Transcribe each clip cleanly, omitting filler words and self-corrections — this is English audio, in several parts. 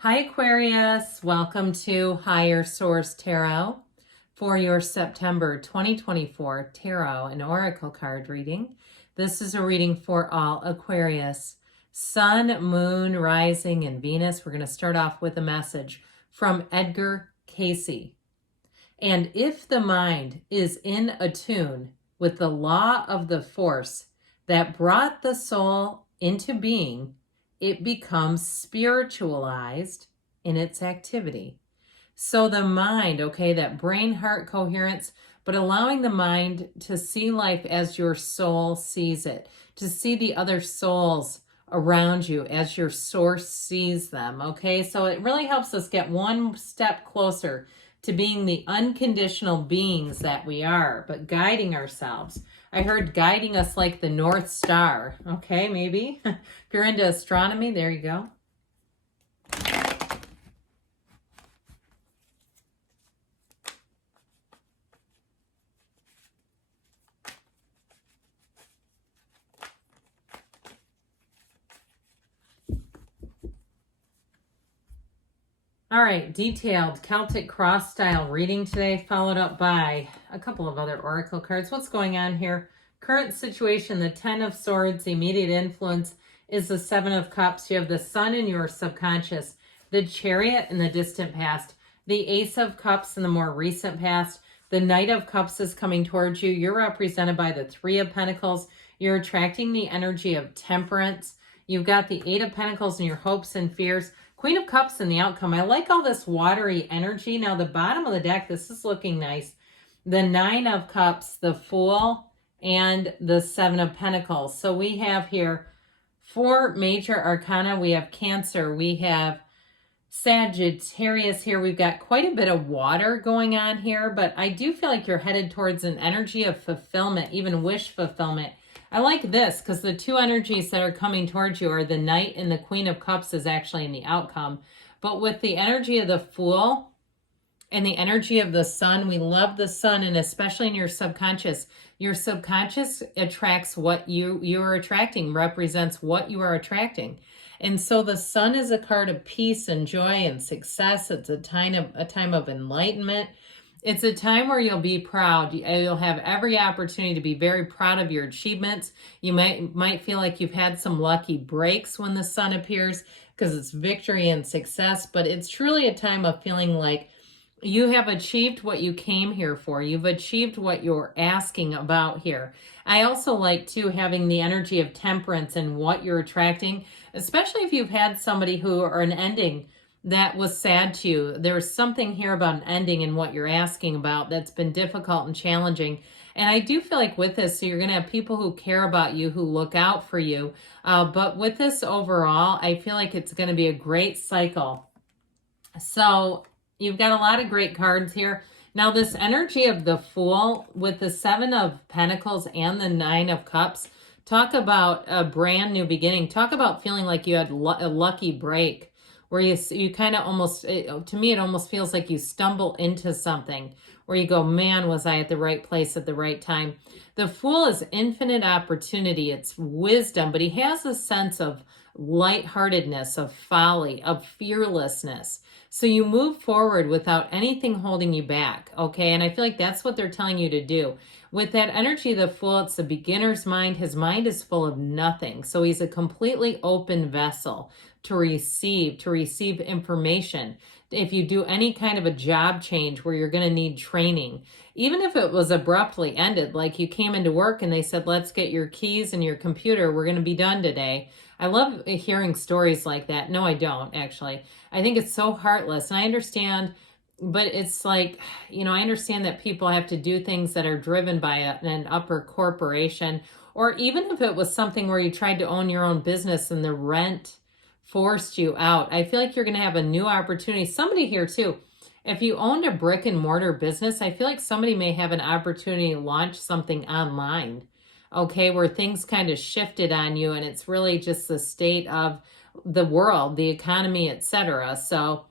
Hi Aquarius, welcome to Higher Source Tarot for your September 2024 Tarot and Oracle card reading. This is a reading for all Aquarius, Sun, Moon, Rising, and Venus. We're going to start off with a message from Edgar Cayce. And if the mind is in attune with the law of the force that brought the soul into being, it becomes spiritualized in its activity. So the mind, okay, that brain-heart coherence, but allowing the mind to see life as your soul sees it, to see the other souls around you as your source sees them, okay? So it really helps us get one step closer to being the unconditional beings that we are, but guiding ourselves. I heard guiding us like the North Star. Okay, maybe. If you're into astronomy, there you go. All right, detailed Celtic cross style reading today, followed up by a couple of other oracle cards. What's going on here? Current situation, the 10 of Swords, immediate influence is the 7 of Cups. You have the Sun in your subconscious, the Chariot in the distant past, the Ace of Cups in the more recent past, the Knight of Cups is coming towards you. You're represented by the 3 of Pentacles. You're attracting the energy of temperance. You've got the 8 of Pentacles in your hopes and fears. Queen of Cups in the outcome. I like all this watery energy. Now, the bottom of the deck, this is looking nice. The 9 of Cups, the Fool, and the 7 of Pentacles. So we have here 4 major arcana. We have Cancer. We have Sagittarius here. We've got quite a bit of water going on here, but I do feel like you're headed towards an energy of fulfillment, even wish fulfillment. I like this because the 2 energies that are coming towards you are the Knight and the Queen of Cups is actually in the outcome. But with the energy of the Fool and the energy of the Sun, we love the Sun, and especially in your subconscious attracts what you are attracting, represents what you are attracting. And so the Sun is a card of peace and joy and success. It's a time of enlightenment. It's a time where you'll be proud. You'll have every opportunity to be very proud of your achievements. You might feel like you've had some lucky breaks when the Sun appears because it's victory and success, but it's truly a time of feeling like you have achieved what you came here for. You've achieved what you're asking about here. I also like, too, having the energy of temperance and what you're attracting, especially if you've had somebody or an ending that was sad to you. There's something here about an ending in what you're asking about that's been difficult and challenging. And I do feel like with this, so you're going to have people who care about you, who look out for you. But with this overall, I feel like it's going to be a great cycle. So you've got a lot of great cards here. Now, this energy of the Fool with the 7 of Pentacles and the 9 of Cups, talk about a brand new beginning. Talk about feeling like you had a lucky break, where you kind of almost, to me, it almost feels like you stumble into something where you go, man, was I at the right place at the right time? The Fool is infinite opportunity. It's wisdom, but he has a sense of lightheartedness, of folly, of fearlessness. So you move forward without anything holding you back, okay? And I feel like that's what they're telling you to do. With that energy of the Fool, it's the beginner's mind. His mind is full of nothing. So he's a completely open vessel to receive information. If you do any kind of a job change where you're going to need training, even if it was abruptly ended, like you came into work and they said, let's get your keys and your computer, we're going to be done today. I love hearing stories like that. No, I don't, actually. I think it's so heartless. And I understand, but it's like, I understand that people have to do things that are driven by an upper corporation, or even if it was something where you tried to own your own business and the rent forced you out. I feel like you're going to have a new opportunity. Somebody here too, if you owned a brick and mortar business, I feel like somebody may have an opportunity to launch something online, okay, where things kind of shifted on you and it's really just the state of the world, the economy, etc. So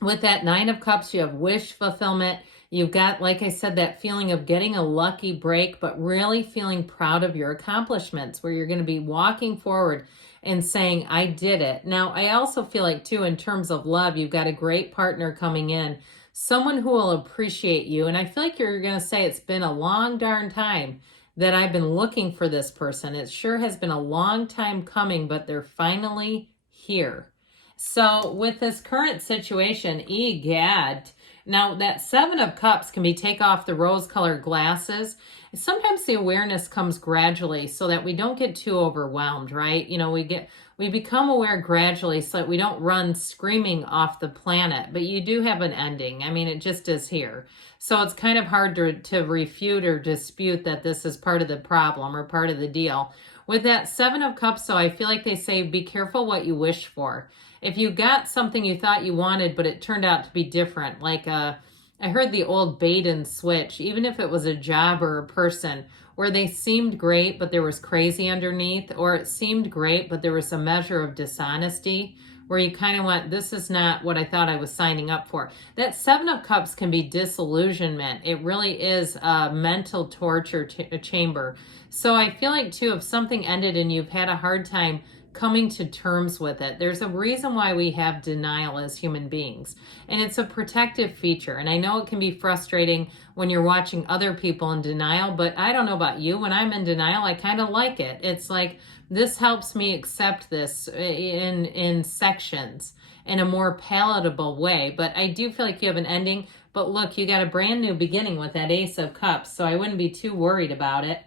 with that 9 of Cups, you have wish fulfillment. You've got, like I said, that feeling of getting a lucky break, but really feeling proud of your accomplishments, where you're going to be walking forward and saying, I did it. Now, I also feel like, too, in terms of love, you've got a great partner coming in, someone who will appreciate you. And I feel like you're going to say, it's been a long darn time that I've been looking for this person. It sure has been a long time coming, but they're finally here. So with this current situation, egad. Now that Seven of Cups can be take off the rose-colored glasses. Sometimes the awareness comes gradually so that we don't get too overwhelmed, right? You know, we become aware gradually so that we don't run screaming off the planet. But you do have an ending. I mean, it just is here. So it's kind of hard to refute or dispute that this is part of the problem or part of the deal. With that Seven of Cups, so I feel like they say, be careful what you wish for. If you got something you thought you wanted, but it turned out to be different, like I heard the old bait and switch, even if it was a job or a person, where they seemed great, but there was crazy underneath, or it seemed great, but there was a measure of dishonesty, where you kind of went, this is not what I thought I was signing up for. That Seven of Cups can be disillusionment. It really is a mental torture chamber. So I feel like, too, if something ended and you've had a hard time coming to terms with it, there's a reason why we have denial as human beings, and it's a protective feature. And I know it can be frustrating when you're watching other people in denial, but I don't know about you, when I'm in denial, I kind of like it. It's like, this helps me accept this in sections in a more palatable way. But I do feel like you have an ending. But look, you got a brand new beginning with that Ace of Cups, so I wouldn't be too worried about it.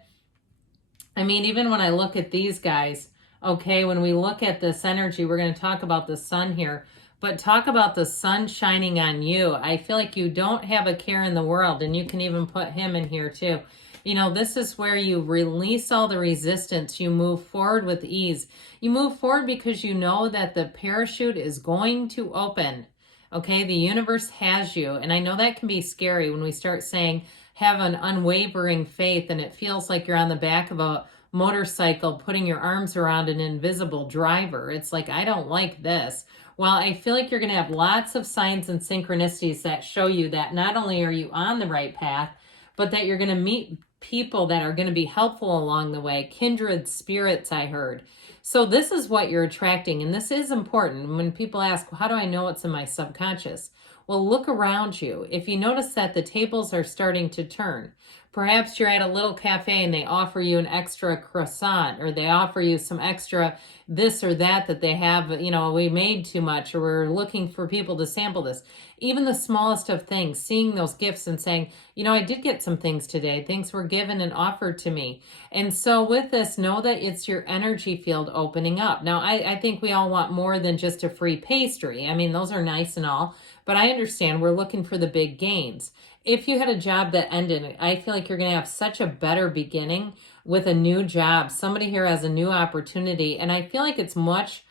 I mean, even when I look at these guys, okay, when we look at this energy, we're going to talk about the sun here, but talk about the sun shining on you. I feel like you don't have a care in the world, and you can even put him in here too. You know, this is where you release all the resistance. You move forward with ease. You move forward because you know that the parachute is going to open. Okay, the universe has you. And I know that can be scary when we start saying, have an unwavering faith, and it feels like you're on the back of a motorcycle putting your arms around an invisible driver. It's like, I don't like this. Well, I feel like you're going to have lots of signs and synchronicities that show you that not only are you on the right path, but that you're going to meet people that are going to be helpful along the way. Kindred spirits, I heard. So this is what you're attracting, and this is important. When people ask, well, how do I know what's in my subconscious? Well, look around you. If you notice that the tables are starting to turn, perhaps you're at a little cafe and they offer you an extra croissant, or they offer you some extra this or that they have, you know, we made too much, or we're looking for people to sample this. Even the smallest of things, seeing those gifts and saying, you know, I did get some things today. Things were given and offered to me. And so with this, know that it's your energy field opening up. Now, I think we all want more than just a free pastry. I mean, those are nice and all, but I understand we're looking for the big gains. If you had a job that ended, I feel like you're going to have such a better beginning with a new job. Somebody here has a new opportunity, and I feel like it's much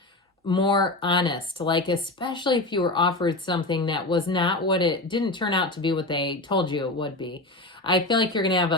more honest, like especially if you were offered something that was not what it didn't turn out to be what they told you it would be. I feel like you're going to have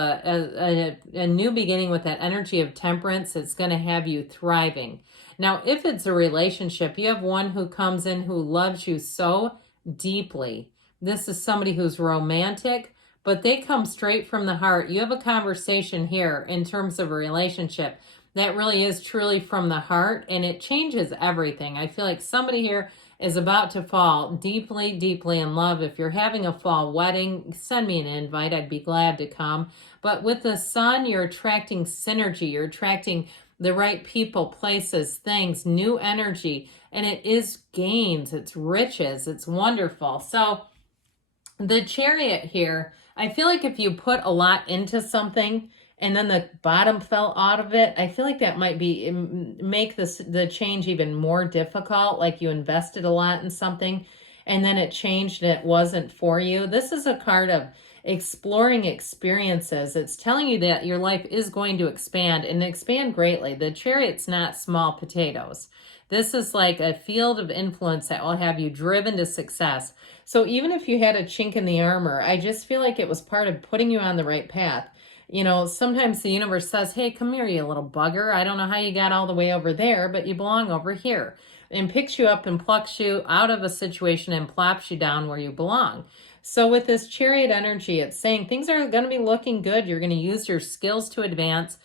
a new beginning with that energy of temperance. It's going to have you thriving. Now, if it's a relationship, you have one who comes in who loves you so deeply. This is somebody who's romantic, but they come straight from the heart. You have a conversation here in terms of a relationship that really is truly from the heart, and it changes everything. I feel like somebody here is about to fall deeply, deeply in love. If you're having a fall wedding, send me an invite. I'd be glad to come. But with the sun, you're attracting synergy. You're attracting the right people, places, things, new energy, and it is gains. It's riches. It's wonderful. So the Chariot here, I feel like if you put a lot into something and then the bottom fell out of it, I feel like that might be make the change even more difficult. Like you invested a lot in something and then it changed and it wasn't for you. This is a card of exploring experiences. It's telling you that your life is going to expand and expand greatly. The Chariot's not small potatoes. This is like a field of influence that will have you driven to success. So even if you had a chink in the armor, I just feel like it was part of putting you on the right path. You know, sometimes the universe says, hey, come here, you little bugger. I don't know how you got all the way over there, but you belong over here. And picks you up and plucks you out of a situation and plops you down where you belong. So with this Chariot energy, it's saying things are going to be looking good. You're going to use your skills to advance.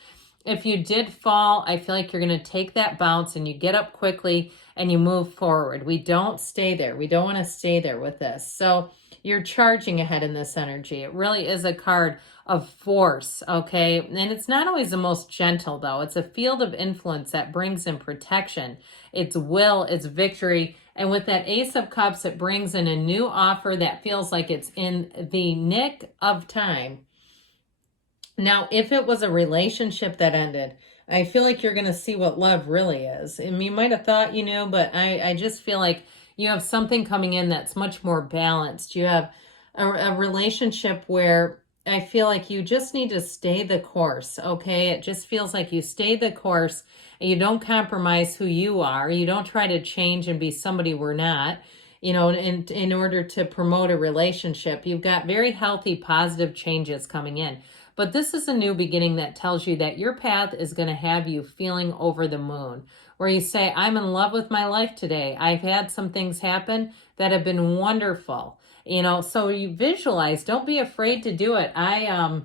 if you did fall, I feel like you're going to take that bounce and you get up quickly and you move forward. We don't stay there. We don't want to stay there with this. So you're charging ahead in this energy. It really is a card of force, okay? And it's not always the most gentle, though. It's a field of influence that brings in protection. It's will, it's victory. And with that Ace of Cups, it brings in a new offer that feels like it's in the nick of time. Now, if it was a relationship that ended, I feel like you're going to see what love really is. And you might have thought you knew, but I just feel like you have something coming in that's much more balanced. You have a relationship where I feel like you just need to stay the course, okay? It just feels like you stay the course and you don't compromise who you are. You don't try to change and be somebody we're not, you know, in order to promote a relationship. You've got very healthy, positive changes coming in. But this is a new beginning that tells you that your path is going to have you feeling over the moon, where you say, I'm in love with my life today. I've had some things happen that have been wonderful. You know, so you visualize, don't be afraid to do it. I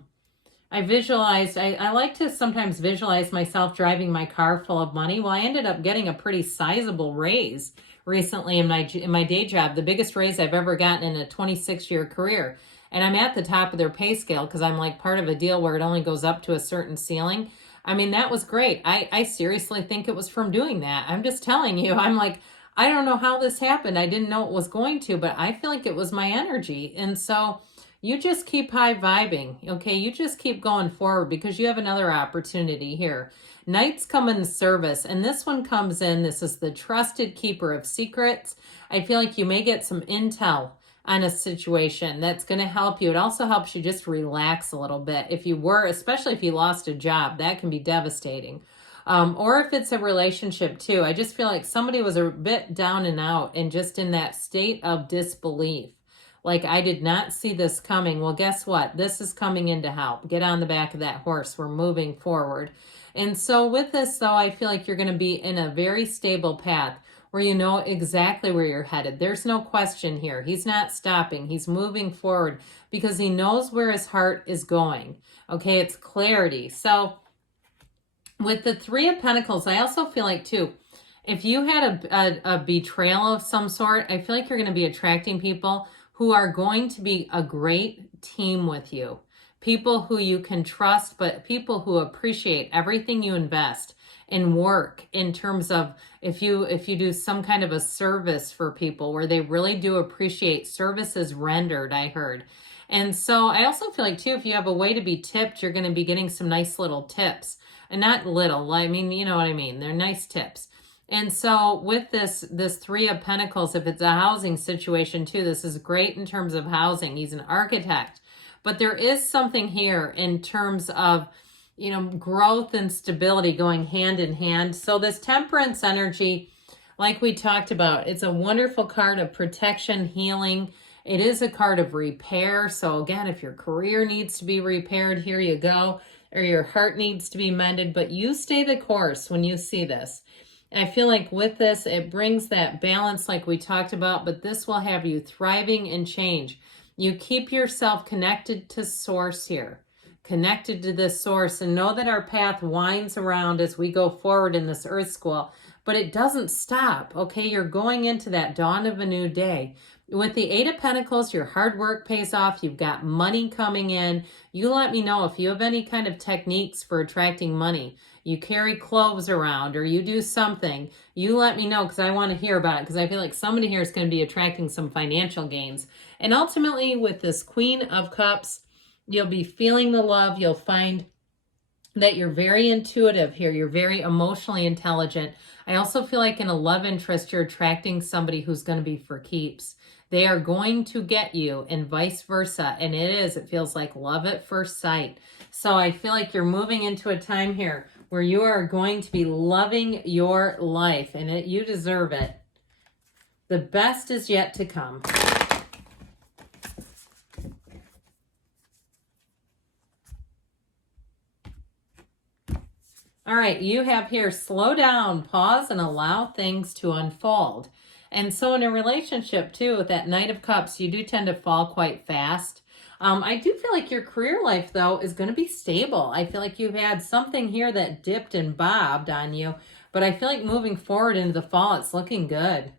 visualized, I like to sometimes visualize myself driving my car full of money. Well, I ended up getting a pretty sizable raise recently in my day job, the biggest raise I've ever gotten in a 26-year career. And I'm at the top of their pay scale because I'm like part of a deal where it only goes up to a certain ceiling. I mean, that was great. I seriously think it was from doing that. I'm just telling you, I'm like, I don't know how this happened. I didn't know it was going to, but I feel like it was my energy. And so you just keep high vibing, okay? You just keep going forward because you have another opportunity here. Knights come in service, and this one comes in. This is the trusted keeper of secrets. I feel like you may get some intel on a situation that's going to help you. It also helps you just relax a little bit. If you were, especially if you lost a job, that can be devastating. Or if it's a relationship too. I just feel like somebody was a bit down and out and just in that state of disbelief. Like, I did not see this coming. Well, guess what? This is coming in to help. Get on the back of that horse. We're moving forward. And so with this, though, I feel like you're going to be in a very stable path where you know exactly where you're headed. There's no question here. He's not stopping. He's moving forward because he knows where his heart is going. Okay, it's clarity. So with the Three of Pentacles, I also feel like, too, if you had a betrayal of some sort, I feel like you're going to be attracting people who are going to be a great team with you. People who you can trust, but people who appreciate everything you invest in work, in terms of if you do some kind of a service for people where they really do appreciate services rendered, I heard. And so I also feel like, too, if you have a way to be tipped, you're going to be getting some nice little tips. And not little, I mean, you know what I mean. They're nice tips. And so with this Three of Pentacles, if it's a housing situation too, this is great in terms of housing. He's an architect. But there is something here in terms of, you know, growth and stability going hand in hand. So this Temperance energy, like we talked about, it's a wonderful card of protection, healing. It is a card of repair. So again, if your career needs to be repaired, here you go. Or your heart needs to be mended. But you stay the course when you see this. I feel like with this, it brings that balance like we talked about, but this will have you thriving and change. You keep yourself connected to source here, connected to this source, and know that our path winds around as we go forward in this earth school, but it doesn't stop, okay? You're going into that dawn of a new day. With the Eight of Pentacles, your hard work pays off. You've got money coming in. You let me know if you have any kind of techniques for attracting money. You carry cloves around or you do something. You let me know because I want to hear about it, because I feel like somebody here is going to be attracting some financial gains. And ultimately, with this Queen of Cups, you'll be feeling the love. You'll find that you're very intuitive here. You're very emotionally intelligent. I also feel like in a love interest, you're attracting somebody who's going to be for keeps. They are going to get you and vice versa. And it feels like love at first sight. So I feel like you're moving into a time here where you are going to be loving your life, and you deserve it. The best is yet to come. All right, you have here, slow down, pause, and allow things to unfold. And so in a relationship too, with that Knight of Cups, you do tend to fall quite fast. I do feel like your career life, though, is going to be stable. I feel like you've had something here that dipped and bobbed on you, but I feel like moving forward into the fall, it's looking good.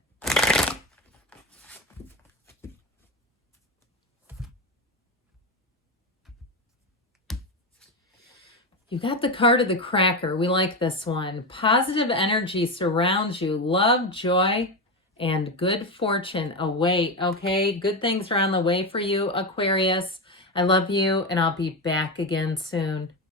You got the card of the cracker. We like this one. Positive energy surrounds you. Love, joy, and good fortune await. Okay, good things are on the way for you, Aquarius. I love you, and I'll be back again soon.